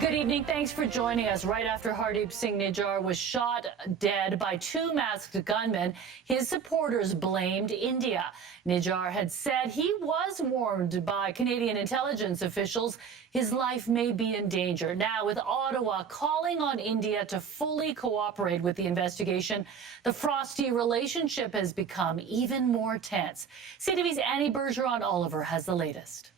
Good evening. Thanks for joining us. Right after Hardeep Singh Nijjar was shot dead by two masked gunmen, his supporters blamed India. Nijjar had said he was warned by Canadian intelligence officials his life may be in danger. Now, with Ottawa calling on India to fully cooperate with the investigation, the frosty relationship has become even more tense. CTV's Annie Bergeron-Oliver has the latest.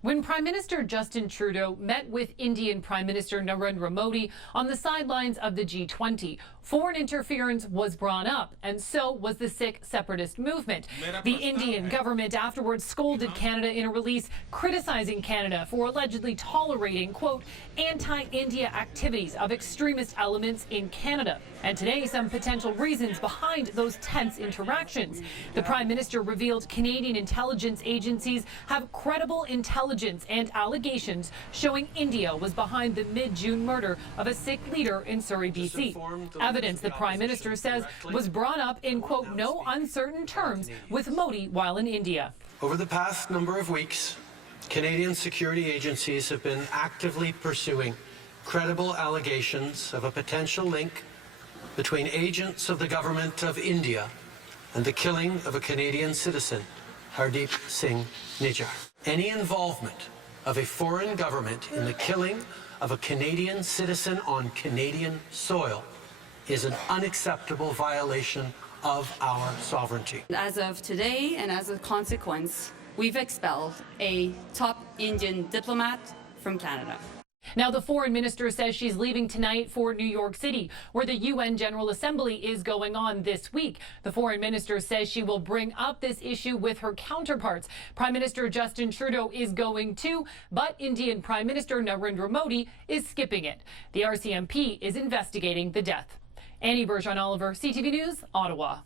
When Prime Minister Justin Trudeau met with Indian Prime Minister Narendra Modi on the sidelines of the G20, foreign interference was brought up, and so was the Sikh separatist movement. The Indian government afterwards scolded Canada in a release, criticizing Canada for allegedly tolerating, quote, anti-India activities of extremist elements in Canada. And today, some potential reasons behind those tense interactions. The Prime Minister revealed Canadian intelligence agencies have credible intelligence and allegations showing India was behind the mid-June murder of a Sikh leader in Surrey, BC. Evidence the Prime Minister says was brought up in, quote, no uncertain terms with Modi while in India. Over the past number of weeks, Canadian security agencies have been actively pursuing credible allegations of a potential link between agents of the government of India and the killing of a Canadian citizen, Hardeep Singh Nijjar. Any involvement of a foreign government in the killing of a Canadian citizen on Canadian soil is an unacceptable violation of our sovereignty. As of today, and as a consequence, we've expelled a top Indian diplomat from Canada. Now, the foreign minister says she's leaving tonight for New York City, where the UN General Assembly is going on this week. The foreign minister says she will bring up this issue with her counterparts. Prime Minister Justin Trudeau is going too, but Indian Prime Minister Narendra Modi is skipping it. The RCMP is investigating the death. Annie Bergeron-Oliver, CTV News, Ottawa.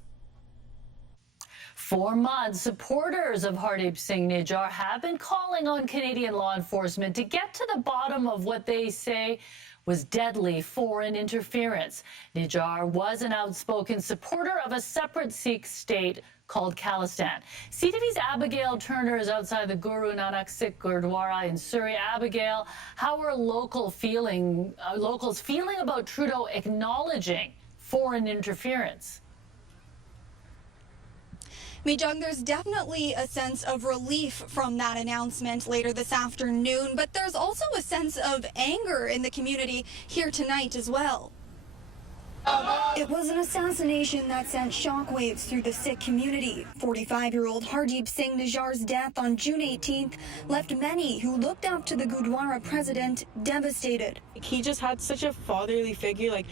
For months, supporters of Hardeep Singh Nijjar have been calling on Canadian law enforcement to get to the bottom of what they say was deadly foreign interference. Nijjar was an outspoken supporter of a separate Sikh state called Khalistan. CTV's Abigail Turner is outside the Guru Nanak Sikh Gurdwara in Surrey. Abigail, how are locals feeling about Trudeau acknowledging foreign interference? Mi-jung, there's definitely a sense of relief from that announcement later this afternoon, but there's also a sense of anger in the community here tonight as well. It was an assassination that sent shockwaves through the Sikh community. 45-year-old Hardeep Singh Nijjar's death on June 18th left many who looked up to the Gurdwara president devastated. He just had such a fatherly figure. Like,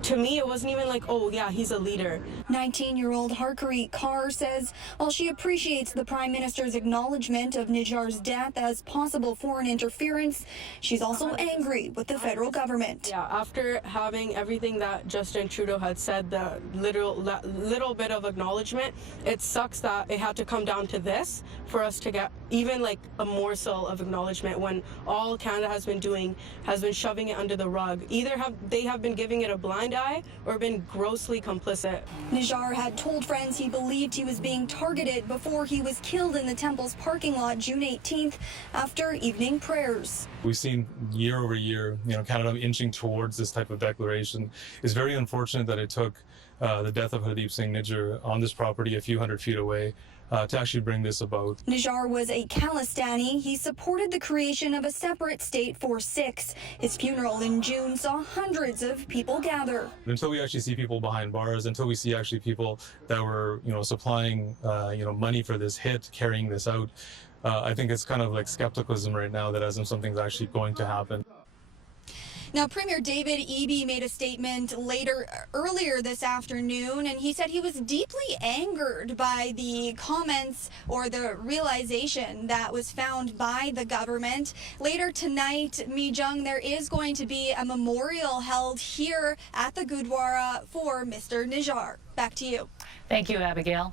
to me, it wasn't even like, oh, yeah, he's a leader. 19-year-old Harpreet Kaur says while she appreciates the Prime Minister's acknowledgement of Nijjar's death as possible foreign interference, she's also angry with the federal government. Yeah, after having everything that Justin Trudeau had said, the little bit of acknowledgement, it sucks that it had to come down to this for us to get even like a morsel of acknowledgement when all Canada has been doing has been shoving it under the rug. Either they have been giving it a blind eye or been grossly complicit. Nijjar had told friends he believed he was being targeted before he was killed in the temple's parking lot June 18th after evening prayers. We've seen year over year, Canada inching towards this type of declaration. It's very unfortunate that it took the death of Hardeep Singh Nijjar on this property a few hundred feet away to actually bring this about. Nijjar was a Khalistani. He supported the creation of a separate state for Sikhs. His funeral in June saw hundreds of people gather. Until we actually see people behind bars, until we see actually people that were, supplying, money for this hit, carrying this out, I think it's kind of like skepticism right now that as if something's actually going to happen. Now, Premier David Eby made a statement earlier this afternoon, and he said he was deeply angered by the comments or the realization that was found by the government. Later tonight, Mi-jung, there is going to be a memorial held here at the Gurdwara for Mr. Nijjar. Back to you. Thank you, Abigail.